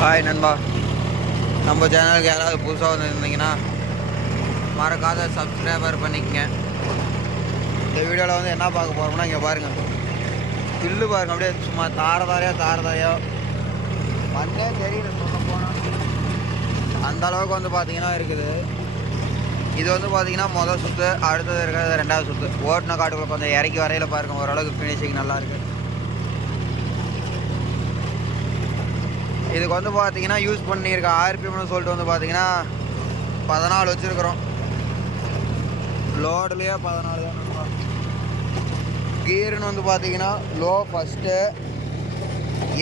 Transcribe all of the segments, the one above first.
Hi நண்பா. நம்ம சேனலுக்கு யாராவது புதுசாக வந்துருந்தீங்கன்னா மறக்காத சப்ஸ்கிரைபர் பண்ணிக்கங்க. இந்த வீடியோவில் வந்து என்ன பார்க்க போகிறோம்னா இங்கே பாருங்கள் பில்லு பாருங்க அப்படியே சும்மா தார தாரையா தார தாரையா தெரியல சொல்ல போனால் அந்த அளவுக்கு வந்து பார்த்தீங்கன்னா இருக்குது. இது வந்து பார்த்தீங்கன்னா முதல் சுற்று அடுத்தது இருக்கிறது ரெண்டாவது சுற்று ஓட்டின காட்டுக்குள்ள கொஞ்சம் இறக்கி வரையில் பாருங்க ஓரளவுக்கு ஃபினிஷிங் நல்லா இருக்குது இதுக்கு வந்து பார்த்தீங்கன்னா யூஸ் பண்ணியிருக்க ஆர்பிஎம்னு சொல்லிட்டு வந்து பார்த்தீங்கன்னா பதினாலு வச்சுருக்குறோம். லோடுலேயே பதினாலு தான் கீருன்னு வந்து பார்த்தீங்கன்னா லோ ஃபஸ்ட்டு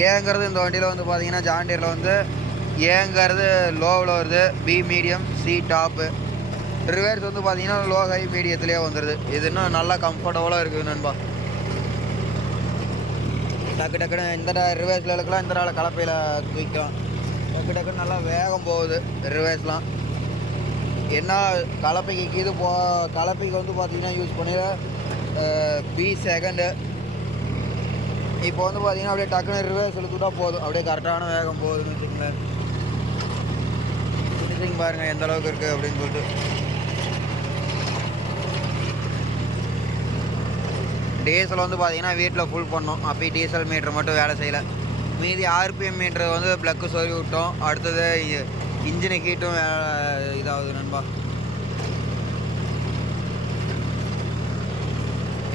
ஏங்கிறது இந்த வண்டியில் வந்து பார்த்தீங்கன்னா ஜாண்டியரில் வந்து ஏங்கிறது லோவில் வருது. B medium C top reverse வந்து பார்த்தீங்கன்னா லோ ஹை மீடியத்துலேயே வந்துடுது இது இன்னும் நல்லா கம்ஃபர்டபுளாக இருக்குது நண்பா. டக்கு டக்குன்னு இந்த ரிவர்ஸில் இழுக்கலாம் இந்த நாள் கலப்பையில் தூக்கலாம் டக்கு டக்குன்னு நல்லா வேகம் போகுது ரிவர்ஸ்லாம் என்ன கலப்பைக்கு இது போ கலப்பைக்கு வந்து பார்த்தீங்கன்னா யூஸ் பண்ணி பி செகண்டு இப்போ வந்து பார்த்தீங்கன்னா அப்படியே டக்குன்னு ரிவர்ஸ் இழுத்துட்டா போதும். அப்படியே கரெக்டான வேகம் போகுதுன்னு வச்சுக்கோங்களேன். பாருங்கள் எந்த அளவுக்கு இருக்குது அப்படின்னு சொல்லிட்டு. டீசல் வந்து பார்த்தீங்கன்னா வீட்டில் ஃபுல் பண்ணோம். அப்போ டீசல் மீட்ரு மட்டும் வேலை செய்யலை. மீதி ஆர்பிஎம் மீட்ரு வந்து ப்ளக்கு சொல்லி விட்டோம். அடுத்தது இன்ஜினு ஹீட்டும் இதாகுது நண்பா.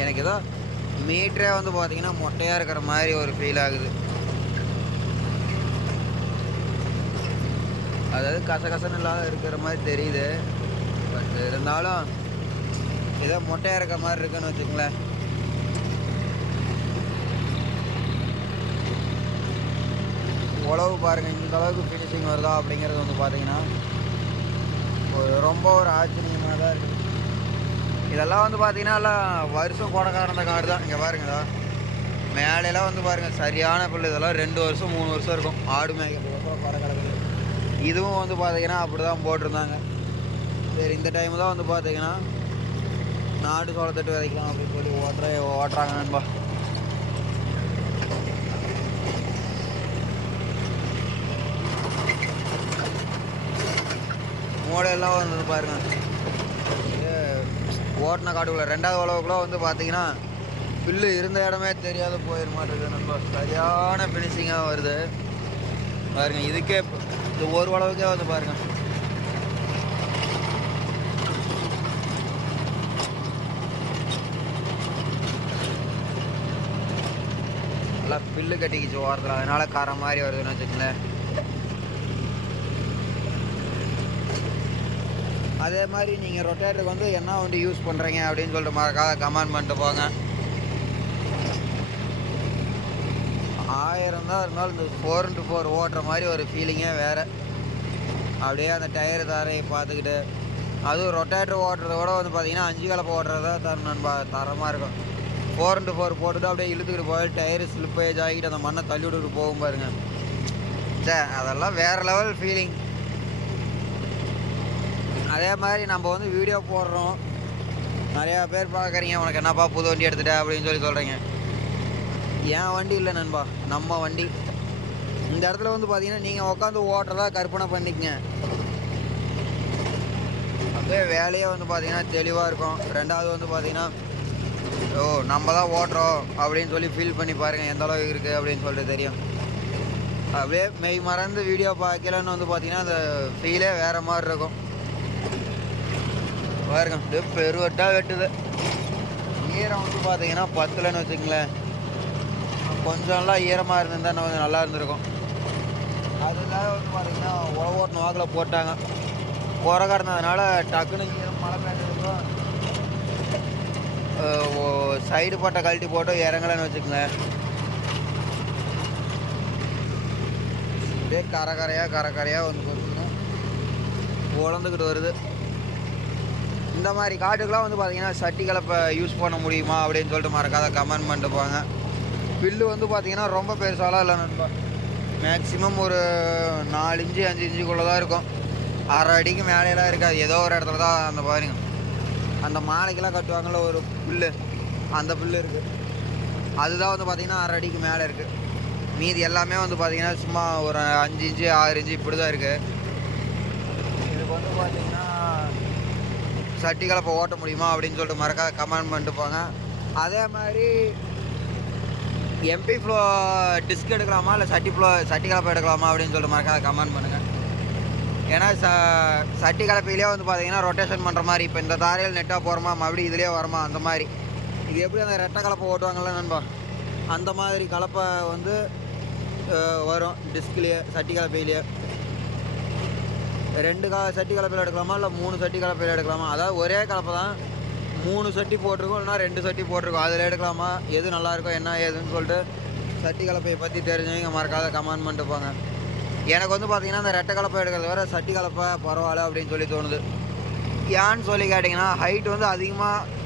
எனக்கு ஏதோ மீட்டரே வந்து பார்த்தீங்கன்னா மொட்டையாக இருக்கிற மாதிரி ஒரு ஃபீல் ஆகுது. அதாவது கசகசன்னு இல்லாத இருக்கிற மாதிரி தெரியுது. பட் இருந்தாலும் ஏதோ மொட்டையாக இருக்கிற மாதிரி இருக்குன்னு வச்சுக்கோங்களேன். உழவு பாருங்கள் இந்த அளவுக்கு ஃபினிஷிங் வருதா அப்படிங்கிறது வந்து பார்த்தீங்கன்னா ஒரு ரொம்ப ஒரு ஆச்சரியமாக தான் இருக்குது இதெல்லாம் வந்து பார்த்தீங்கன்னா எல்லாம் வருஷம் கொடக்காரந்த காடு தான். இங்கே பாருங்கடா. மேலையெல்லாம் வந்து பாருங்கள் சரியான புல் இதெல்லாம் ரெண்டு வருஷம் மூணு வருஷம் இருக்கும். ஆடு மேய்க்கிறதுக்கோசரம் கொடை கிடக்குது இதுவும் வந்து பார்த்தீங்கன்னா அப்படி தான் போட்டிருந்தாங்க. சரி இந்த டைம் தான் வந்து பார்த்தீங்கன்னா நாடு சோளத்தட்டு விதைக்கலாம் அப்படின்னு சொல்லி ஓட்டுற ஓட்டுறாங்க நண்பா. எல்லாம் வந்து பாருங்க. ஓட்டின காட்டுக்குள்ள ரெண்டாவது உழவுக்குள்ள வந்து பார்த்தீங்கன்னா பில்லு இருந்த இடமே தெரியாத போயிட மாட்டேங்குது நம்ம சரியான ஃபினிஷிங்காக வருது. பாருங்க இதுக்கே இது ஒரு உழவுக்கே வந்து பாருங்க. நல்லா பில்லு கட்டிக்கிச்சு ஓரத்தில். அதனால கார மாதிரி வருதுன்னு வச்சுக்கங்களேன். அதே மாதிரி நீங்கள் ரொட்டேட்டருக்கு வந்து என்ன வண்டி யூஸ் பண்ணுறீங்க அப்படின்னு சொல்லிட்டு மறக்காத கமெண்ட் பண்ணிட்டு போங்க. ஆயிரம் தான் இருந்தாலும் இந்த ஃபோர் இன்ட்டு ஃபோர் ஓட்டுற மாதிரி ஒரு ஃபீலிங்கே வேறு. அப்படியே அந்த டயர் தாரையை பார்த்துக்கிட்டு அதுவும் ரொட்டேட்டர் ஓட்டுறத விட வந்து பார்த்தீங்கன்னா அஞ்சு கலப்பை ஓட்டுறது தான் தர நண்பா தரமாக இருக்கும். ஃபோர் இன்ட்டு ஃபோர் போட்டுட்டு அப்படியே இழுத்துக்கிட்டு போய் டயர் ஸ்லிப்பேஜ் ஆகிட்டு அந்த மண்ணை தள்ளி விட்டுட்டு போகும் பாருங்க. சே அதெல்லாம் வேறு லெவல் ஃபீலிங் அதே மாதிரி நம்ம வந்து வீடியோ போடுறோம். நிறையா பேர் பார்க்குறீங்க உனக்கு என்னப்பா புது வண்டி எடுத்துட்ட அப்படின்னு சொல்லி சொல்கிறீங்க என் வண்டி இல்லை நண்பா நம்ம வண்டி. இந்த இடத்துல வந்து பார்த்தீங்கன்னா நீங்கள் உட்காந்து ஓட்டுறதா கற்பனை பண்ணிக்கங்க. அப்படியே வேலையே வந்து பார்த்தீங்கன்னா தெளிவாக இருக்கும். ரெண்டாவது வந்து பார்த்தீங்கன்னா ஓ நம்ம தான் ஓட்டுறோம் அப்படின்னு சொல்லி ஃபீல் பண்ணி பாருங்கள் எந்த அளவுக்கு இருக்குது அப்படின்னு சொல்லிட்டு தெரியும். அப்படியே மெய் மறந்து வீடியோ பார்க்கலன்னு வந்து பார்த்தீங்கன்னா அந்த ஃபீலே வேறு மாதிரி இருக்கும். பாருங்க அப்படியே பெருவட்டா வெட்டுது. ஈரம் வந்து பார்த்தீங்கன்னா பத்துலன்னு வச்சுங்களேன் கொஞ்சம்லாம் ஈரமாக இருந்திருந்தா கொஞ்சம் நல்லா இருந்திருக்கும். அதுக்காக வந்து பார்த்தீங்கன்னா உழவு நோக்கில் வாக்கில் போட்டாங்க. குறை கடந்ததுனால டக்குன்னு ஈரம் மழை பெய்ஞ்சதுக்கும் சைடு போட்ட கழட்டி போட்டோ இறங்கலைன்னு வச்சுக்கோங்களேன். அப்படியே கரை கரையாக வந்து கொடுத்துக்கணும் உழந்துக்கிட்டு வருது. இந்த மாதிரி காட்டுக்கெலாம் வந்து பார்த்தீங்கன்னா சட்டி கலப்பை யூஸ் பண்ண முடியுமா அப்படின்னு சொல்லிட்டு மறக்காத கமெண்ட் பண்ணிட்டு போங்க. பில்லு வந்து பார்த்திங்கன்னா ரொம்ப பெருசாலாம் இல்லை நண்பா. மேக்ஸிமம் ஒரு நாலு இன்ச்சு அஞ்சு இன்ச்சுக்குள்ளே தான் இருக்கும். அரை அடிக்கு மேலேலாம் இருக்காது. ஏதோ ஒரு இடத்துல தான் அந்த பாருங்க. அந்த மாலைக்கெல்லாம் கட்டுவாங்கள்ல ஒரு புல்லு. அந்த புல்லு இருக்குது அதுதான் வந்து பார்த்திங்கன்னா அரை அடிக்கு மேலே இருக்குது மீதி எல்லாமே வந்து பார்த்திங்கன்னா சும்மா ஒரு அஞ்சு இன்ச்சு ஆறு இன்ச்சு இப்படி தான் இருக்குது இதுக்கு வந்து பார்த்தீங்கன்னா சட்டி கலப்பை ஓட்ட முடியுமா அப்படின்னு சொல்லிட்டு மறக்காத கமெண்ட் பண்ணிட்டு போங்க. அதே மாதிரி எம்பி ஃப்ளோ டிஸ்க் எடுக்கலாமா? இல்லை சட்டி ஃப்ளோ சட்டி கலப்பை எடுக்கலாமா அப்படின்னு சொல்லிட்டு மறக்காத கமெண்ட் பண்ணுங்கள் ஏன்னா ச சட்டி கலப்பையிலே வந்து பார்த்தீங்கன்னா ரொட்டேஷன் பண்ணுற மாதிரி இப்போ இந்த தாரையில் நெட்டாக போகிறோமா மறுபடியும் இதுலேயே வரமா அந்த மாதிரி. இது எப்படி அந்த ரெட்டை கலப்பை ஓட்டுவாங்கல்ல நண்பா? அந்த மாதிரி கலப்பை வந்து வரும் டிஸ்க்லேயே சட்டி கலப்பையிலேயே. ரெண்டு க சட்டி கலப்பையில் எடுக்கலாமா? இல்லை மூணு சட்டி கலப்பையில் எடுக்கலாமா? அதாவது ஒரே கலப்பை தான் மூணு சட்டி போட்டிருக்கோம் இல்லைனா ரெண்டு சட்டி போட்டிருக்கோம். அதில் எடுக்கலாமா? எது நல்லாயிருக்கும் என்ன ஏதுன்னு சொல்லிட்டு சட்டி கலப்பையை பற்றி தெரிஞ்சவங்க மறக்காத கமெண்ட் பண்ணிட்டு போங்க. எனக்கு வந்து பார்த்திங்கன்னா அந்த ரெட்டை கலப்பை எடுக்கிறத விட சட்டி கலப்பை பரவாயில்ல அப்படின்னு சொல்லி தோணுது. ஏன்னு சொல்லி கேட்டிங்கன்னா ஹைட் வந்து அதிகமாக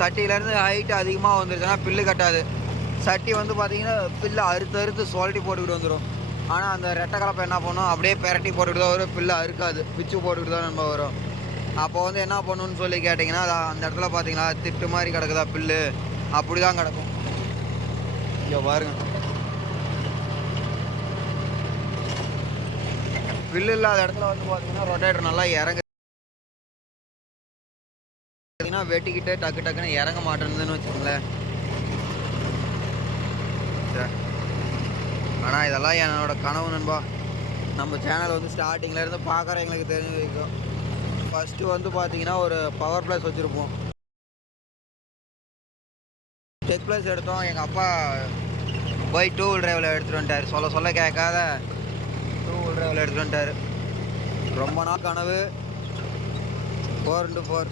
சட்டியிலேருந்து ஹைட் அதிகமாக வந்துருச்சுன்னா பில்லு கட்டாது. சட்டி வந்து பார்த்திங்கன்னா பில்லு அறுத்து அறுத்து சுழட்டி போட்டுக்கிட்டு வந்துடும் ஆனால் அந்த ரெட்டை கலப்பை என்ன பண்ணும்? அப்படியே பெரட்டி போட்டுக்கிட்டு தான் வரும். பில்லை அறுக்காது பிச்சு போட்டுக்கிட்டு தான் நம்ம வரும். அப்போ வந்து என்ன பண்ணணும்னு சொல்லி கேட்டிங்கன்னா அது அந்த இடத்துல பார்த்தீங்களா? திட்டு மாதிரி கிடக்குதா பில்லு? அப்படி தான் கிடக்கும். இங்கே பாருங்க. பில்லு இல்லாத இடத்துல வந்து பார்த்தீங்கன்னா ரொட்டேட்டர் நல்லா இறங்கு. பார்த்தீங்கன்னா வெட்டிக்கிட்டு டக்கு டக்குன்னு இறங்க மாட்டேன்னு வச்சுக்கோங்களேன். ஆனால் இதெல்லாம் என்னோட கனவு நண்பா. நம்ம சேனல் வந்து ஸ்டார்டிங்கில் இருந்து பார்க்குறவங்களுக்கு தெரிஞ்சு வைக்கும் ஃபஸ்ட்டு வந்து பார்த்தீங்கன்னா ஒரு பவர் ப்ளஸ் வச்சுருப்போம். டெக் ப்ளஸ் எடுத்தோம். எங்கள் அப்பா போய் டூ வீல் டிரைவில் எடுத்துகிட்டு வந்துட்டார். சொல்ல சொல்ல கேட்காத. டூ வீல் டிரைவில் எடுத்துகிட்டு வந்துட்டார். ரொம்ப நாள் கனவு. ஃபோர் இன்ட்டு ஃபோர்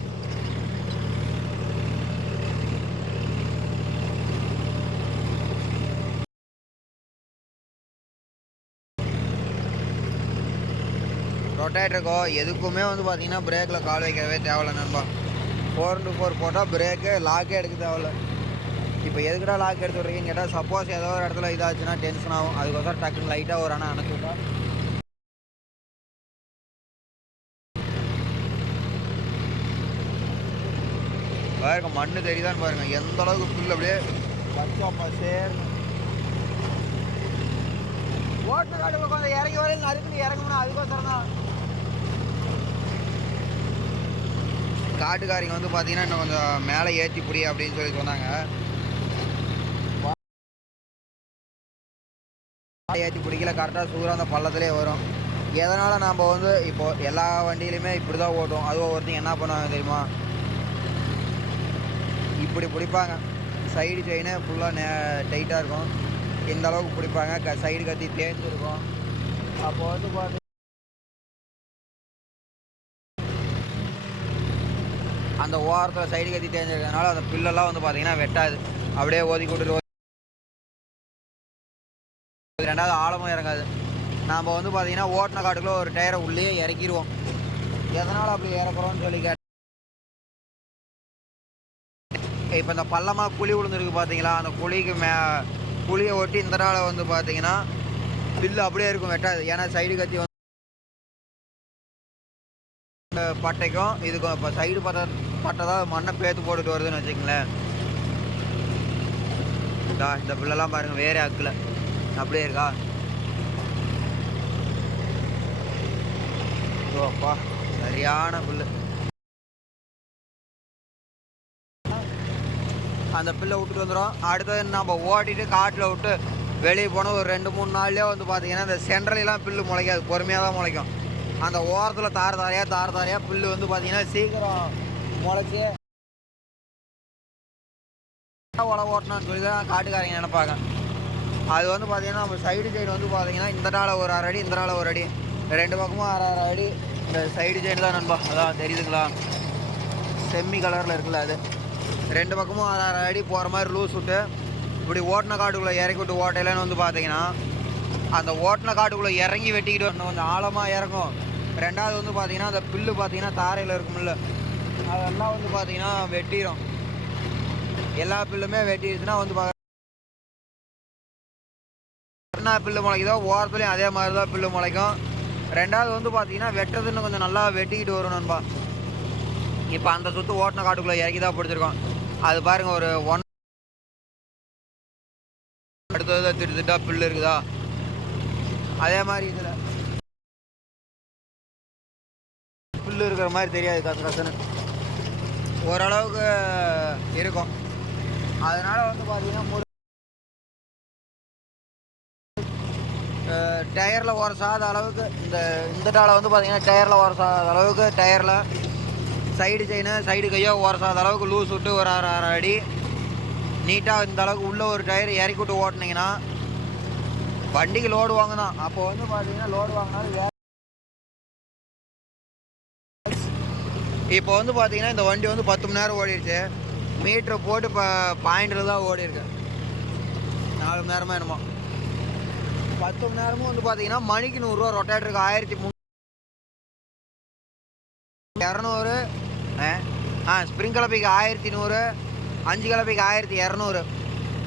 ரொட்டேட்டருக்கோ எதுக்குமே வந்து பார்த்தீங்கன்னா பிரேக்கில் கால் வைக்கவே தேவையில்ல நண்பா. ஃபோர் இன்ட்டு ஃபோர் போட்டால் பிரேக்கு லாக்கே எடுக்க தேவையில்ல. இப்போ எதுக்குடா லாக் எடுத்து விட்றீங்கன்னு கேட்டால் சப்போஸ் ஏதோ ஒரு இடத்துல இதாச்சுன்னா டென்ஷன் ஆகும். அதுக்கோசரம் டக்குன்னு லைட்டாக ஒரு ஆனால் அணைச்சி விட்டா பாருங்க மண்ணு தெரியுதான்னு பாருங்க. எந்த அளவுக்கு புல் அப்படியே பச்சப்பா சேர் ஓட்டு காட்டுல கொஞ்சம் இறங்கி வரையில் நறுக்குன்னு இறங்கணும் அதுக்கோசரம் தான் காட்டுக்காரங்க வந்து பார்த்தீங்கன்னா இன்னும் கொஞ்சம் மேலே ஏற்றி புடி அப்படின்னு சொல்லி சொன்னாங்க. ஏற்றி பிடிக்கல கரெக்டாக சூறாக அந்த பள்ளத்துலேயே வரும். எதனால் நாம் வந்து இப்போ எல்லா வண்டியிலையுமே இப்படி தான் ஓட்டும் அதுவும் ஒருத்தங்க என்ன பண்ணுவாங்க தெரியுமா? இப்படி பிடிப்பாங்க. சைடு செயினு ஃபுல்லாக நே டைட்டாக இருக்கும். இந்த அளவுக்கு பிடிப்பாங்க. க சைடு கத்தி தேஞ்சிருக்கும். அப்போ வந்து பார்த்து அந்த ஓரத்தில் சைடு கத்தி தேஞ்சிருக்கிறதுனால அந்த பில்லெல்லாம் வந்து பார்த்தீங்கன்னா வெட்டாது. அப்படியே ஓதி கொடுத்துட்டு ரெண்டாவது ஆழமும் இறங்காது. நாம் வந்து பார்த்தீங்கன்னா ஓட்டின காட்டுக்குள்ள ஒரு டயரை உள்ளே இறக்கிடுவோம். எதனால் அப்படி இறக்குறோம்னு சொல்லி கேட்டேன் இப்போ இந்த பள்ளமாக குழி விழுந்துருக்கு பார்த்தீங்களா அந்த குழிக்கு மே குழியை ஒட்டி இந்த நாளை வந்து பார்த்தீங்கன்னா பில்லு அப்படியே இருக்கும் வெட்டாது. ஏன்னா சைடு கத்தி வந்து பட்டைக்கும் இதுக்கும் இப்போ சைடு பார்த்தா பட்டதாக தான் மண்ணை பேத்து போட்டுட்டு வருதுன்னு வச்சுக்கங்களேன். டா இந்த பிள்ளைலாம் பாருங்கள் வேறு அக்கில். அப்படியே இருக்கா? ஓ அப்பா சரியான புல்லு. அந்த பில்லை விட்டுட்டு வந்துடும் அடுத்தது நம்ம ஓட்டிட்டு காட்டில் விட்டு வெளியே போனால் ஒரு ரெண்டு மூணு நாள்லேயே வந்து பார்த்தீங்கன்னா இந்த சென்ட்ரலாம் பில்லு முளைக்காது பொறுமையாக தான் முளைக்கும். அந்த ஓரத்தில் தார தாரையாக தார தாரையாக பில்லு வந்து பார்த்தீங்கன்னா சீக்கிரம் முளைச்சி உழவு ஓட்டணும்னு சொல்லி தான் காட்டுக்காரங்க நினைப்பாங்க. அது வந்து பார்த்தீங்கன்னா நம்ம சைடு சைடு வந்து பார்த்தீங்கன்னா இந்த நாள் ஒரு அரை அடி இந்த நாள் ஒரு அடி. ரெண்டு பக்கமும் அரை அரை அடி. இந்த சைடு சைடு தான் நண்பா. அதான் தெரியுதுங்களா? செம்மி கலரில் இருக்குல்ல அது. ரெண்டு பக்கமும் அரை அரை அடி போகிற மாதிரி லூஸ் விட்டு இப்படி ஓட்டின காட்டுக்குள்ளே இறக்கி விட்டு ஓட்டையிலன்னு வந்து பார்த்தீங்கன்னா அந்த ஓட்டின காட்டுக்குள்ளே இறங்கி வெட்டிக்கிட்டு கொஞ்சம் ஆழமாக இறங்கும். ரெண்டாவது வந்து பார்த்தீங்கன்னா அந்த பில்லு பார்த்தீங்கன்னா தாரையில் இருக்கும்ல. அதெல்லாம் வந்து பார்த்தீங்கன்னா வெட்டிடும் எல்லா பில்லுமே வெட்டிடுச்சுன்னா வந்து பார்க்க என்ன பில்லு முளைக்குதோ ஓரத்துலேயும் அதே மாதிரி தான் பில்லு முளைக்கும். ரெண்டாவது வந்து பார்த்தீங்கன்னா வெட்டுறதுன்னு கொஞ்சம் நல்லா வெட்டிக்கிட்டு வரும் நண்பா. இப்போ அந்த சுற்று ஓட்டின காட்டுக்குள்ளே இறக்கி தான் பிடிச்சிருக்கோம். அது பாருங்க ஒரு ஒன் அடுத்தது வித திட்டு திட்டா புல்லு இருக்குதா? அதே மாதிரி இதில் புல்லு இருக்கிற மாதிரி தெரியாது கச கசன்னு. ஓரளவுக்கு இருக்கும். அதனால் வந்து பார்த்தீங்கன்னா டயரில் உரசாத அளவுக்கு இந்த இந்த டாலை வந்து பார்த்தீங்கன்னா டயரில் உரசாத அளவுக்கு டயரில் சைடு செயினு சைடு கையோ உரசாத அளவுக்கு லூஸ் விட்டு ஒரு அரை அரை அடி நீட்டாக இந்த அளவுக்கு உள்ளே ஒரு டயர் இறக்கி விட்டு ஓட்டுனீங்கன்னா வண்டிக்கு லோடு வாங்கினா அப்போ வந்து பார்த்தீங்கன்னா லோடு வாங்கினாலும் இப்போ வந்து பார்த்தீங்கன்னா இந்த வண்டி வந்து பத்து மணி நேரம் ஓடிடுச்சு மீட்ரு போட்டு இப்போ பாயிண்டில் தான் ஓடி இருக்கு நாலு மணி நேரமா என்னமோ. பத்து மணி நேரமும் வந்து பார்த்தீங்கன்னா மணிக்கு நூறுரூவா ரொட்டேட்டருக்கு ஆயிரத்தி முந்நூறு இரநூறு. ஆ ஸ்ப்ரிங் கலப்பைக்கு ஆயிரத்தி நூறு அஞ்சு கலப்பைக்கு ஆயிரத்தி இரநூறு.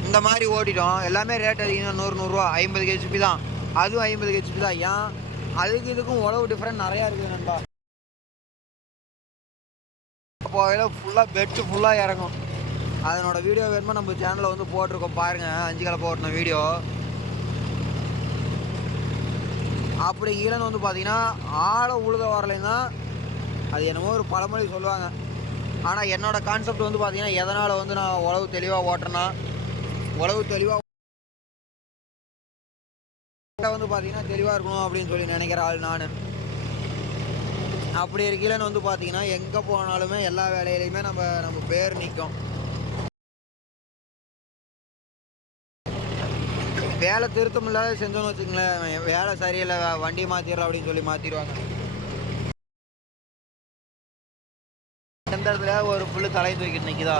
இந்த மாதிரி ஓட்டிட்டோம் எல்லாமே ரேட் அதிகம் நூறு நூறுரூவா ஐம்பது ஹெச்பி தான். அதுவும் ஐம்பது ஹெச்பி தான். ஏன்? அதுக்கு இதுக்கும் உழவு டிஃப்ரெண்ட் நிறையா இருக்குது நண்பா. அப்போ ஃபுல்லாக பெட்டு ஃபுல்லாக இறங்கும். அதனோட வீடியோ வேணுமா நம்ம சேனலில் வந்து போட்டிருக்கோம் பாருங்கள் அஞ்சு கலப்பை ஓட்டின வீடியோ அப்படி ஈழன்னு வந்து பார்த்தீங்கன்னா ஆழ உழுத வரலைன்னா அது என்னமோ ஒரு பழமொழி சொல்லுவாங்க. ஆனால் என்னோடய கான்செப்ட் வந்து பார்த்தீங்கன்னா எதனால் வந்து நான் உழவு தெளிவாக ஓட்டுறேன்னா உழவு தெளிவாக வந்து பார்த்தீங்கன்னா தெளிவாக இருக்கணும் அப்படின்னு சொல்லி நினைக்கிற ஆள் நான். அப்படி இருக்கீங்கன்னு வந்து பார்த்தீங்கன்னா எங்கே போனாலுமே எல்லா வேலையிலையுமே நம்ம நம்ம பேர் நிற்கும் வேலை திருத்தம் இல்லாத செஞ்சோன்னு வச்சுங்களேன் வேலை சரியில்லை வண்டி மாற்றிடலாம் அப்படின்னு சொல்லி மாற்றிடுவாங்க எந்த இடத்துல ஒரு புல்லு தலை தூக்கிட்டு நிற்குதா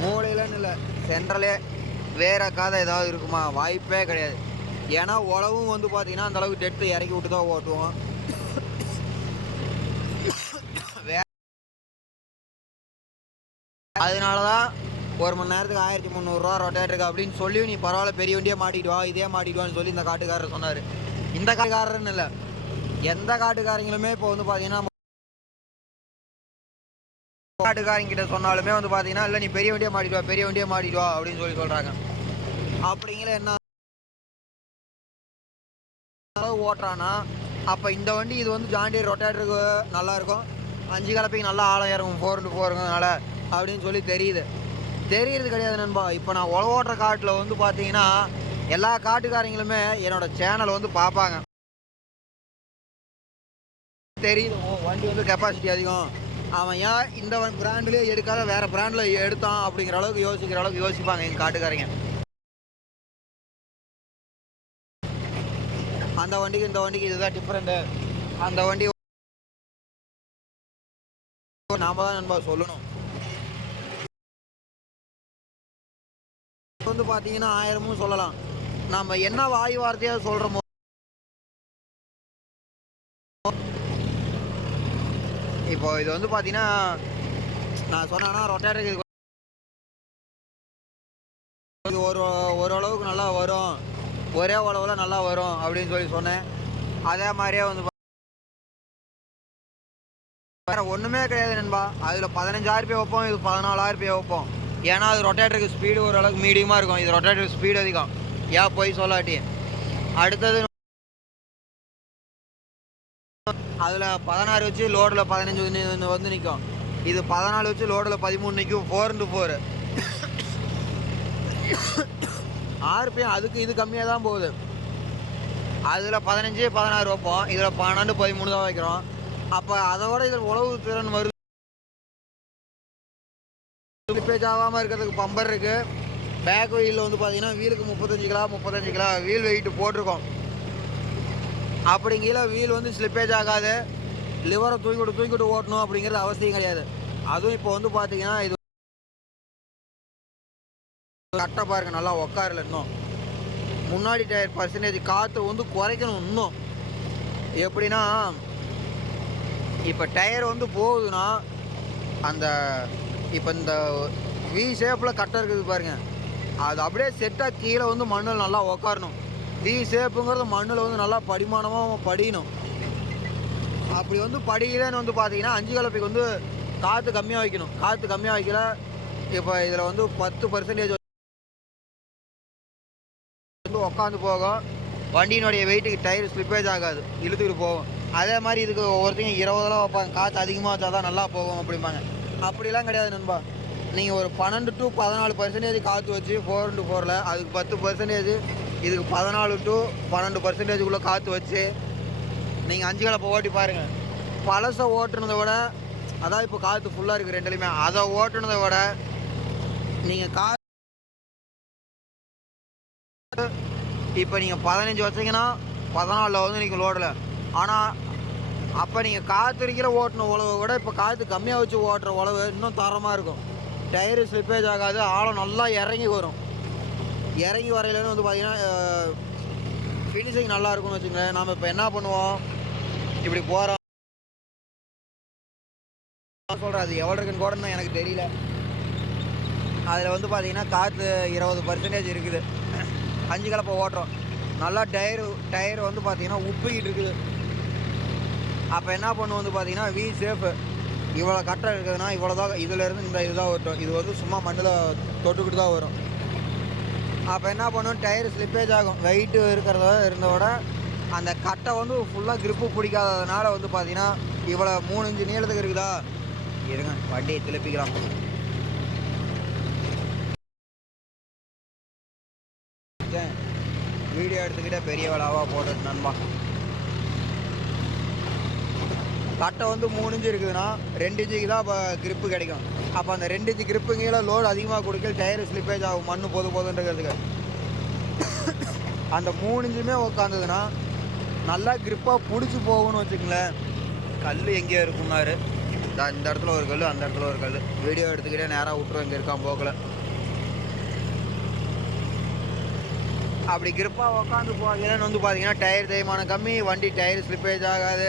மூளையிலன்னு இல்லை சென்ட்ரலே வேற காதை ஏதாவது இருக்குமா? வாய்ப்பே கிடையாது. ஏன்னா உழவும் வந்து பார்த்தீங்கன்னா அந்தளவுக்கு டெட்டு இறக்கி விட்டு தான் ஓட்டுவோம். அதனால தான் ஒரு மணி நேரத்துக்கு ஆயிரத்தி முந்நூறுரூவா ரொட்டேட்டருக்கு அப்படின்னு சொல்லி நீ பரவாயில்ல பெரிய வண்டியே மாட்டிட்டு வா இதே மாட்டிட்டு வான்னு சொல்லி இந்த காட்டுக்காரர் சொன்னார். இந்த காட்டுக்காரர்னு இல்லை. எந்த காட்டுக்காரங்களுமே இப்போ வந்து பார்த்தீங்கன்னா காட்டுக்காரங்கிட்ட சொன்னாலுமே வந்து பார்த்தீங்கன்னா இல்லை நீ பெரிய வண்டியை மாட்டிட்டு வா பெரிய வண்டியை மாட்டிடுவா அப்படின்னு சொல்லி சொல்கிறாங்க அப்படிங்கிற என்ன அளவு ஓட்டுறானா அப்போ இந்த வண்டி இது வந்து ஜாண்டியர் ரொட்டேட்டருக்கு நல்லா இருக்கும். அஞ்சு கலப்பைக்கு நல்லா ஆழம் இறங்கும் ஃபோர் இன்ட்டு ஃபோருங்கிறதுனால அப்படின்னு சொல்லி தெரியுது. தெரியறது கிடையாது நண்பா. இப்போ நான் உழவோட்டுற காட்டில் வந்து பார்த்தீங்கன்னா எல்லா காட்டுக்காரங்களுமே என்னோட சேனலை வந்து பார்ப்பாங்க. தெரியுது. வண்டி வந்து கெப்பாசிட்டி அதிகம். அவன் ஏன் இந்த பிராண்ட்லேயே எடுக்காத வேறு பிராண்டில் எடுத்தான் அப்படிங்கிற அளவுக்கு யோசிக்கிற அளவுக்கு யோசிப்பாங்க எங்கள் காட்டுக்காரங்க. அந்த வண்டிக்கு இந்த வண்டிக்கு இதுதான் டிஃப்ரெண்ட்டு அந்த வண்டி நாம தான் நண்பா சொல்லணும். வந்து பார்த்தீங்கன்னா ஆயிரமும் சொல்லலாம். நம்ம என்ன வாய் வார்த்தையாக சொல்கிறோமோ இப்போ இது வந்து பார்த்தீங்கன்னா நான் சொன்னேன்னா ரொட்டேட்டருக்கு இது ஒரு ஓரளவுக்கு நல்லா வரும். ஒரே உழவில் நல்லா வரும் அப்படின்னு சொல்லி சொன்னேன். அதே மாதிரியே வந்து வேற ஒன்றுமே கிடையாது நண்பா. அதில் பதினஞ்சாயிரம் ரூபாய் வைப்போம் இது பதினாலாயிரம் ரூபாய் வைப்போம். ஏன்னா அது ரொட்டேட்டருக்கு ஸ்பீடு ஓரளவுக்கு மீடியமாக இருக்கும். இது ரொட்டேட்டருக்கு ஸ்பீடு அதிகம். ஏன் போய் சொல்லாட்டி. அடுத்தது அதில் பதினாறு வச்சு லோடில் பதினஞ்சு வந்து- வந்து- நிற்கும் இது பதினாலு வச்சு லோடில் பதிமூணு நிற்கும் ஃபோர் இன்ட்டு ஃபோரு ஆர்பிஎம் அதுக்கு இது கம்மியாக தான் போகுது. அதில் பதினஞ்சு பதினாறு வைப்போம். இதில் பன்னெண்டு பதிமூணு தான் வைக்கிறோம். அப்போ அதோட இதில் உழவு திறன் வருது ஸ்லிப்பேஜ் ஆகாமல் இருக்கிறதுக்கு பம்பர் இருக்குது பேக் வீலில் வந்து பார்த்தீங்கன்னா வீலுக்கு முப்பத்தஞ்சு கிலோ முப்பத்தஞ்சு கிலோ வீல் வெயிட் போட்டிருக்கோம். அப்படிங்கிற வீல் வந்து ஸ்லிப்பேஜ் ஆகாது. லிவரை தூக்கிட்டு தூக்கிட்டு ஓட்டணும் அப்படிங்கிறது அவசியம் கிடையாது. அதுவும் இப்போ வந்து பார்த்தீங்கன்னா இது கரெக்டாக பாருங்க நல்லா உக்காரல இன்னும். முன்னாடி டயர் பர்சன்டேஜ் காற்று வந்து குறைக்கணும் இன்னும். எப்படின்னா இப்போ டயர் வந்து போகுதுன்னா அந்த இப்போ இந்த வி ஷேப்பில் கட்டை இருக்குது பாருங்க. அது அப்படியே செட்டாக கீழே வந்து மண்ணில் நல்லா உக்காரணும். வி ஷேப்புங்கிறது மண்ணில் வந்து நல்லா படிமானமாக படியணும். அப்படி வந்து படிக்கலன்னு வந்து பார்த்தீங்கன்னா அஞ்சு கலப்பைக்கு வந்து காற்று கம்மியாக வைக்கணும். காற்று கம்மியாக வைக்கல. இப்போ இதில் வந்து பத்து பர்சன்டேஜ் வந்து உட்காந்து போகும். வண்டியினுடைய வெயிட்டுக்கு டயர் ஸ்லிப்பேஜ் ஆகாது. இழுத்துக்கிட்டு போகும். அதே மாதிரி இதுக்கு ஒவ்வொருத்தங்க இருபதெல்லாம் வைப்பாங்க. காற்று அதிகமாக வச்சா தான் நல்லா போகும் அப்படிம்பாங்க. அப்படிலாம் கிடையாது நண்பா. நீங்கள் ஒரு பன்னெண்டு டு பதினாலு பர்சன்டேஜ் காற்று வச்சு ஃபோர் இன்ட்டு ஃபோரில் அதுக்கு பத்து பர்சன்டேஜ் இதுக்கு பதினாலு டு பன்னெண்டு பர்சன்டேஜுக்குள்ளே காற்று வச்சு நீங்கள் அஞ்சு கலப்பை ஓட்டி பாருங்கள் பழசை ஓட்டுனதை விட அதான் இப்போ காற்று ஃபுல்லாக இருக்குது ரெண்டுலையுமே. அதை ஓட்டுனதை விட நீங்கள் கா இப்போ நீங்கள் பதினஞ்சு வச்சிங்கன்னா பதினாலில் வந்து நீங்கள் லோடில் ஆனால் அப்போ நீங்கள் காத்திருக்கிற ஓட்டின உழவை விட இப்போ காற்று கம்மியாக வச்சு ஓட்டுற உழவு இன்னும் தரமாக இருக்கும். டயரு ஸ்லிப்பேஜ் ஆகாது ஆழம் நல்லா இறங்கி வரும். இறங்கி வரையிலேருந்து வந்து பார்த்தீங்கன்னா ஃபினிஷிங் நல்லா இருக்கும்னு வச்சுங்களேன் நாம் இப்போ என்ன பண்ணுவோம்? இப்படி போகிறோம் சொல்கிறேன் அது எவ்வளோ இருக்குன்னு கூட எனக்கு தெரியல. அதில் வந்து பார்த்தீங்கன்னா காற்று இருபது பர்சன்டேஜ் இருக்குது. அஞ்சு கலப்பை ஓட்டுறோம். நல்லா டயர் டயர் வந்து பார்த்தீங்கன்னா உப்புக்கிட்டு இருக்குது. அப்போ என்ன பண்ணும் வந்து பார்த்தீங்கன்னா வி சேஃபு இவ்வளோ கட்டை இருக்குதுன்னா இவ்வளோ தான் இதுலேருந்து இந்த இதுதான் வரட்டும் இது வந்து சும்மா மண்ணில் தொட்டுக்கிட்டு தான் வரும். அப்போ என்ன பண்ணும் டயர் ஸ்லிப்பேஜ் ஆகும். வெயிட்டு இருக்கிறத இருந்தோட அந்த கட்டை வந்து ஃபுல்லாக கிரிப்பு பிடிக்காததுனால வந்து பார்த்தீங்கன்னா இவ்வளோ மூணு இன்ச்சு நீளத்துக்கு இருக்குதா? இருங்க வண்டியை திருப்பிக்கலாம். வீடியோ எடுத்துக்கிட்டே பெரிய வேலாவாக போடுறது நண்பா? கட்டை வந்து மூணு இன்ச்சு இருக்குதுன்னா ரெண்டு இன்ச்சுக்கு தான் இப்போ கிரிப்பு கிடைக்கும். அப்போ அந்த ரெண்டு இன்ச்சு கிரிப்புங்கள லோடு அதிகமாக கொடுக்க டயர் ஸ்லிப்பேஜ் ஆகும் மண் போது போதுன்றதுக்கு. அந்த மூணு இன்ச்சுமே உட்காந்துதுன்னா நல்லா கிரிப்பாக பிடிச்சி போகும்னு வச்சுக்கங்களேன். கல் எங்கேயோ இருக்குன்னாரு இதா இந்த இடத்துல ஒரு கல் அந்த இடத்துல ஒரு கல் வீடியோ எடுத்துக்கிட்டே நேராக விட்டுரும் இங்கே இருக்கான் போக்கல அப்படி கிரிப்பாக உட்காந்து போகிறேன்னு வந்து பார்த்தீங்கன்னா டயர் தேய்மானம் கம்மி வண்டி டயர் ஸ்லிப்பேஜ் ஆகாது.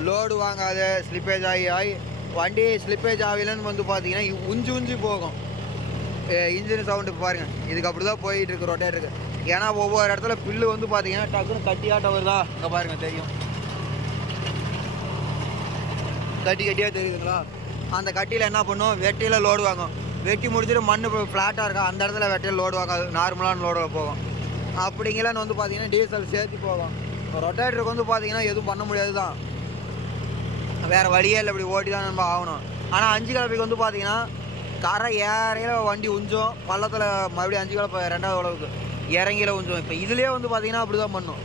லோடு வாங்காது ஸ்லிப்பேஜ் ஆகி ஆகி வண்டி ஸ்லிப்பேஜ் ஆகலன்னு வந்து பார்த்தீங்கன்னா இ- உஞ்சு உஞ்சு போகும். இன்ஜின் சவுண்டு பாருங்கள் இதுக்கு அப்படி தான் போயிட்டு இருக்கு. ரொட்டேட்டருக்கு ஏன்னா ஒவ்வொரு இடத்துல பில்லு வந்து பார்த்தீங்கன்னா டக்குன்னு கட்டியாட்டம் வருதா? இங்கே பாருங்கள் தெரியும். கட்டி கட்டியாக தெரியுதுங்களா? அந்த கட்டியில் என்ன பண்ணும்? வெட்டியில் லோடு வாங்கும். வெட்டி முடிச்சுட்டு மண் ஃப்ளாட்டாக இருக்கும் அந்த இடத்துல வெட்டியில் லோடு வாங்காது. நார்மலான லோடில் போகும். அப்படிங்களான்னு வந்து பார்த்தீங்கன்னா டீசல் சேர்த்து போகும். ரொட்டேட்டருக்கு வந்து பார்த்தீங்கன்னா எதுவும் பண்ண முடியாது தான் வேறு வழியே இல்லை இப்படி ஓட்டி தான் நம்ம ஆகணும். ஆனால் அஞ்சு கலப்பைக்கு வந்து பார்த்தீங்கன்னா கரை ஏறையில் வண்டி உஞ்சும். பள்ளத்தில் மறுபடியும் அஞ்சு கலப்பை ரெண்டாவது அளவுக்கு இறங்கியில் உஞ்சும். இப்போ இதுலேயே வந்து பார்த்தீங்கன்னா அப்படி தான் பண்ணும்.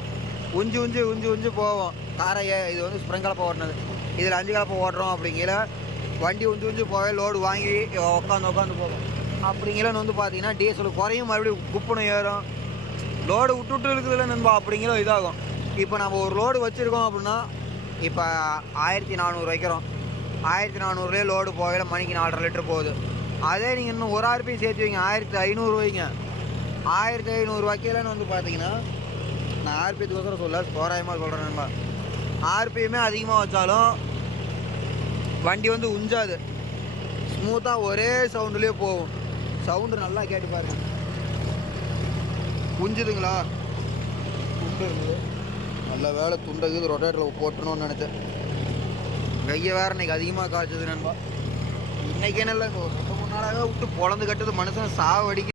உஞ்சு உஞ்சு உஞ்சு உஞ்சு போவோம். காரை ஏ இது வந்து ஸ்ப்ரிங் கலப்பை ஓட்டினது. இதில் அஞ்சு கலப்பை ஓட்டுறோம் அப்படிங்கிற வண்டி உஞ்சு உஞ்சு போக லோடு வாங்கி உட்காந்து உட்காந்து போகும் அப்படிங்கிறன்னு வந்து பார்த்தீங்கன்னா டீசல் குறையும் மறுபடியும் குப்புன்னு ஏறும். லோடு விட்டு விட்டு இருக்குதுல நண்பா அப்படிங்கிற இதாகும். இப்போ நம்ம ஒரு லோடு வச்சுருக்கோம் அப்படின்னா இப்போ ஆயிரத்தி நானூறு வைக்கிறோம். ஆயிரத்தி நானூறுலேயே லோடு போகல மணிக்கு நாலரை லிட்டர் போகுது. அதே நீங்கள் இன்னும் ஒரு ஆர்பியும் சேர்த்து வைங்க. ஆயிரத்தி ஐநூறு வைங்க. ஆயிரத்தி ஐநூறு வந்து பார்த்தீங்கன்னா நான் ஆர்பியத்துக்கோசரம் சொல்ல தோராயமாக சொல்கிறேன் நம்ம ஆர்பியுமே அதிகமாக வச்சாலும் வண்டி வந்து உஞ்சாது. ஸ்மூத்தாக ஒரே சவுண்டுலேயே போகும். சவுண்டு நல்லா கேட்டு பாருங்க. உஞ்சுதுங்களா? உண்டு இருக்குது நல்ல வேலை துண்டகுது ரொட்டேட்டரில் போட்டணும்னு நினச்சேன். வெய்ய வேறு இன்னைக்கு அதிகமாக காய்ச்சது நண்பா. இன்றைக்கே நல்ல இல்லை ரெண்டு மூணு நாளாக விட்டு பொழந்து கட்டுறது மனுஷன் சாவடிக்கு